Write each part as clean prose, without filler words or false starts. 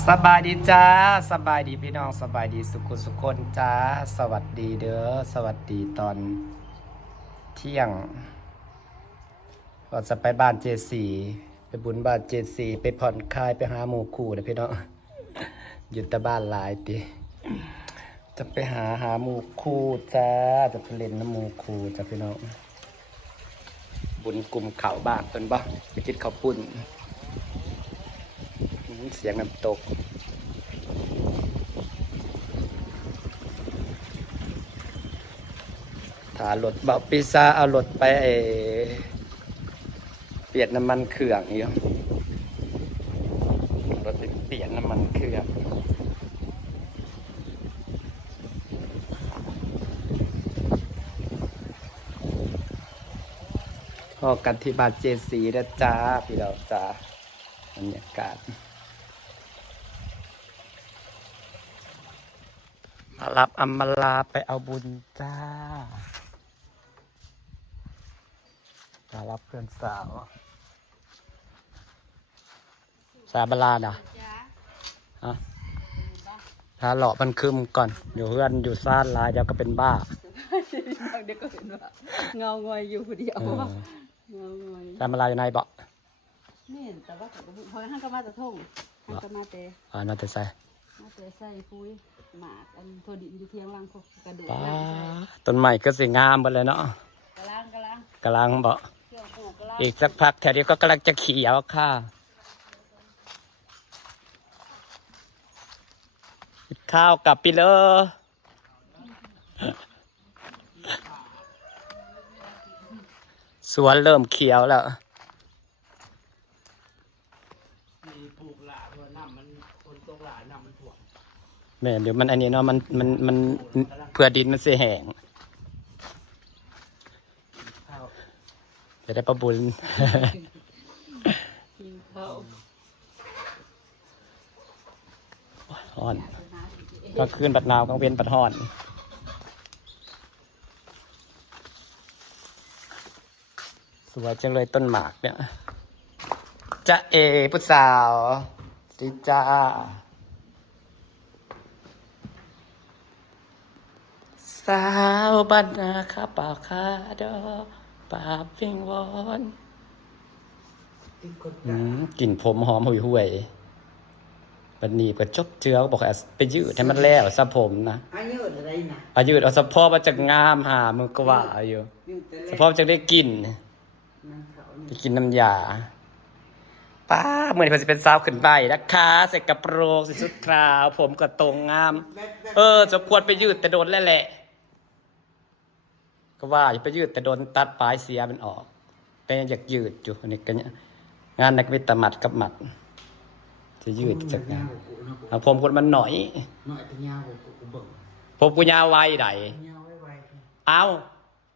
สบายดีจ้าสบายดีพี่น้องสบายดีสุขุสุคนจ้าสวัสดีเด้อสวัสดีตอนเที่ยงก็จะไปบ้านเจสีไปบุญบ้านเจสีไปผ่อนคลายไปหาหมู่คู่นะพี่น้องอยู่แต่บ้านหลายติจะไปหาหมู่คู่จ้าจะไปเล่นน้ำหมู่คู่จ้าพี่น้องบุญกลุ่มเขาบ้านเป็นบ่ไปกินข้าวปุ้นเสียงน้ำตกถ้ารถเบาปีซ่าเอารถไปเปลี่ยนน้ำมันเครื่องอยู่รถไปเปลี่ยนน้ำมันเครื่องพอกันที่บ้านเจสีนะจ้าพี่เราจ้าบรรยากาศมารับอัมมาลาไปเอาบุญจ้ามารับเพื่อนสาวสาบลาดอ่ะฮะถ้าหล่อมันคืมก่อนอยู่เพื่อนอยู่ซ่านลายเดี๋ยวก็เป็นบ้าเดี๋ยวก็เห็นว่าเงางอยอยู่คนเดียวเงางอยสาบลาอยู่ในเบาะนี่เห็นแต่ว่าพอห้างก็มาแต่ท่งห้างก็มาแต่น่าจะใส่ ใส่ปุ้ยหมากอันโทดินอยู่เทียงล่างพวกกระดูก ป้า ล่างใส่ ต้นใหม่ก็สิงามไปเลยเนาะกระล่าง กำลังเบาะ เครื่องปลูกกระล่างอีกสักพักแถวนี้ก็กำลังจะเขียวค่ะข้าวกับปิเลอร์สวนเริ่มเขียวแล้วแม่เดี๋ยวมันอันนี้เนาะมันเพื่อดินมันเสียแห้งจะได้ประบุญฮ้อนก็คืนบัดหนาวกลางเวียนบัดฮ้อนสวยจังเลยต้นหมากเนี่ยจะผู้สาวสิจ้าสาวบ้านนาคาป่าคาดอป่าพิงวอนกลิ่นผมหอมห่วยบันนี้ก็จบเจือบอกไปยืดให้มันแล้วสะผมนะยืดอะไรนะยืดเอาสะโพกมาจากงามหามือก็ว่าอยู่สะโพกจะได้กินได้กินน้ำยาป้าเหมือนเพิ่นสิเป็นสาวขึ้นใบนะคะใส่กระโปรงสีสุดคราวผมก็ตรงงามจะควรไปยืดแต่โดนแล้วแหละก็ว่าอย่าไปยืดแต่โดนตัดปลายเสียมันออกแต่ยังอยากยืดอยู่อันนี้ก็เนี่ยงานนักวิทย์มัดกับหมัดจะยืดจากงานผมคนมันหน่อยแต่ยาวกูเบิ่งผมกูยาวไวใดยาวไวเอา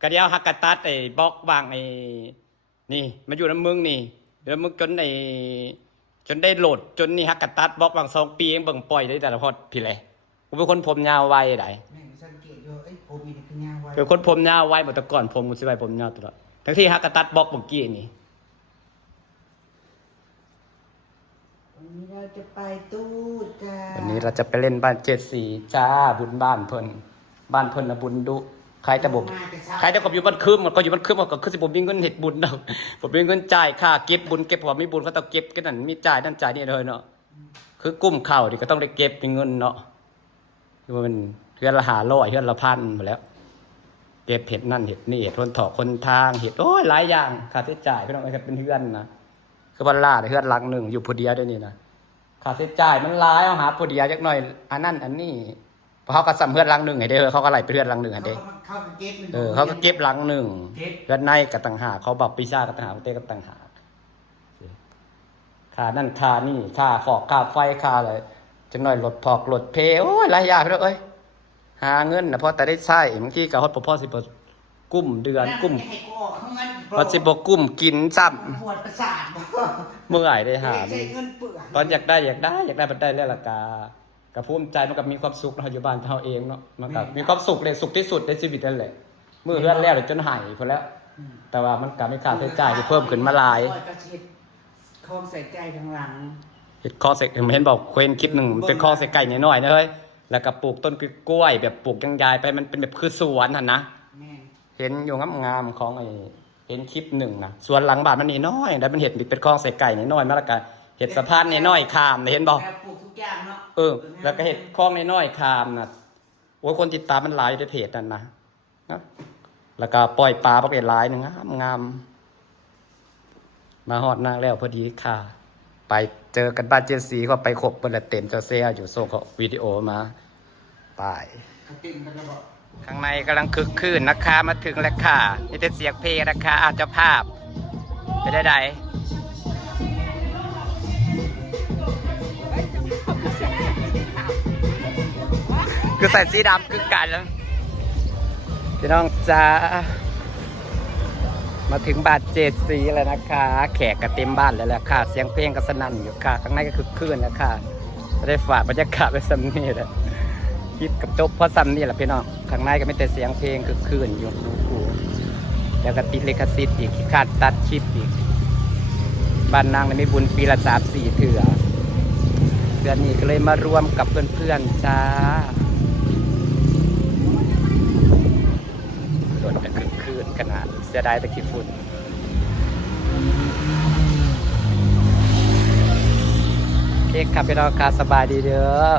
กระเดียวฮักกะตัดบล็อกบางนี่มาอยู่น้ำมึงนี่แล้วมึงจนได้โหลดจนนี่ฮักกะตัดบล็อกบาง2 ปีเองเบิ่งปล่อยได้แต่ละพอดพี่เลยกูเป็นคนผมยาวไวใดสังเกตอยู่ผมมีแต่ยาวไวเป็นคนผมยาวไวหมดแต่ก่อนผมกูสิไว้ผมยาวตลอดทั้งที่ฮักกะตัดบล็อกเมื่อกี้นี่วันนี้เราจะไปตู้จ้าวันนี้เราจะไปเล่นบ้าน7 สีจ้าบุญบ้านเพิ่นนะบุญดุใครแต่บ่ใครแต่ก็อยู่บ้านคืมมันก็อยู่บ้านคืมก็คือสิบ่มีเงินเฮ็ดบุญดอกบ่มีเงินจ่ายค่าเก็บบุญเก็บเพราะมีบุญเขาต้องเก็บกันนั่นมีจ่ายนั่นจ่ายนี่เลยเนาะคือกุ้มข้าวนี่ก็ต้องได้เก็บเป็นเงินเนาะคือมันเฮือนละ500เฮือนละ1,000หมดแล้วเก็บเฮ็ดนั่นเฮ็ดนี่เฮ็ดทนถอกคนทางเฮ็ดโอ้ยหลายอย่างค่าใช้จ่ายพี่น้องก็เป็นเฮือนนะคือบ้านลาดเฮือนหลังนึงอยู่ผู้เดียวเดี๋ยวนี้นะค่าใช้จ่ายมันหลายเอาหาผู้เดียวจักหน่อยอันนั้นอันนี้เพราะเขาก็ซ้ำเฮือนหลังนึงให้เด้อเขาก็ไล่ไปเฮือนหลังนึงให้เด้เขาก็เก็บหลังนึงเฮือนในก็ต่างหากเขาบอกปีซ่าก็ต่างหากเต้ก็ต่างหากค่านั่นค่านี่ค่าขอกค่าไฟค่าอะไรจักหน่อยรถพอกรถเพโอ้ยหลายอย่างพี่น้องเอ้ยหาเงินนะเพราะแต่ได้ใช้บางทีก็ฮอดพ่อสิบ่กุ้มเดือนกุ้มพอสิบ่กุ้มกินซ้ำปวดประสาทเมื่อไหร่ได้หาตอนอยากได้มันได้แล้วล่ะกะภูมิใจมันก็มีความสุขเนาะอยู่บ้านเฮาเองเนาะมันก็มีความสุขเลยสุขที่สุดในชีวิตนั่นแหละมื้อเฮือนแล้วจนหายพุ่นแล้วแต่ว่ามันก็มีค่าใช้จ่ายที่เพิ่มขึ้นมาหลายคองใส่ใจทางหลังเ ห็ดข้อใส่เห็นบอกเควนคลิปหนึ่งเป็นข้อใส่ไก่น้อยๆนะเฮ้ยแล้วก็ปลูกต้นกล้วยแบบปลูกยังยายไปมันเป็นแบบคือสวนหั่นนะ แม่ เห็นอยู่งามๆของไอ้เห็นคลิปหนึ่งนะสวนหลังบ้านมันนี่น้อยแล้วมันเห็ดเป็นข้อใส่ไก่น้อยๆมาแล้วก็เห็ดสะพานน้อยๆข้ามนะเห็นบอก แล้วปลูกทุกอย่างเนาะ แล้วก็เห็ดข้องน้อยๆข้ามนะโอ้ยคนติดตามมันหลายอยู่ในเพจนั่นนะแล้วก็ปล่อยปลาประเภทหลายหนึ่งงามมาฮอดหน้าแล้วพอดีค่ะ ไปเจอกันบ้านเจนสีก็ไปขบเปิดเต็มเจ้าเซียอยู่ส่งเขาวิดีโอมาไป กระติ่งกันแล้วบอก ข้างในกำลังคึกคืนนะคะมาถึงแล้วค่ะนี่เป็นเสียงเพลงนะคะอาจจะภาพไปได้ใดคือใส่สีดำคือกันแล้วพี่น้องจ้ามาถึงบ้านเจดสีแล้วนะคะ แขกก็เต็มบ้านแล้วแหละค่ะเสียงเพลงก็สนั่นอยู่ค่ะข้างในก็คึกคืนแล้วค่ะจะได้ฝากบรรยากาศไว้ซ้ำนี่แหละคลิปกับจบเพราะซ้ำนี่แหละพี่น้องข้างในก็ไม่แต่เสียงเพลงคึกคืนอยู่ดูแล้วก็ติดลิขสิทธิ์อีกขี้ขาดตัดคลิปอีกบ้านนางเลยไม่บุญปีละ3-4 เถื่อเดือนนี้ก็เลยมารวมกับเพื่อนๆจ้าโดนกันคึกคืนขนาดเสียดายแต่ขี้ฝุ่นโอเคครับพี่น้องค่ะสบายดีเด้อ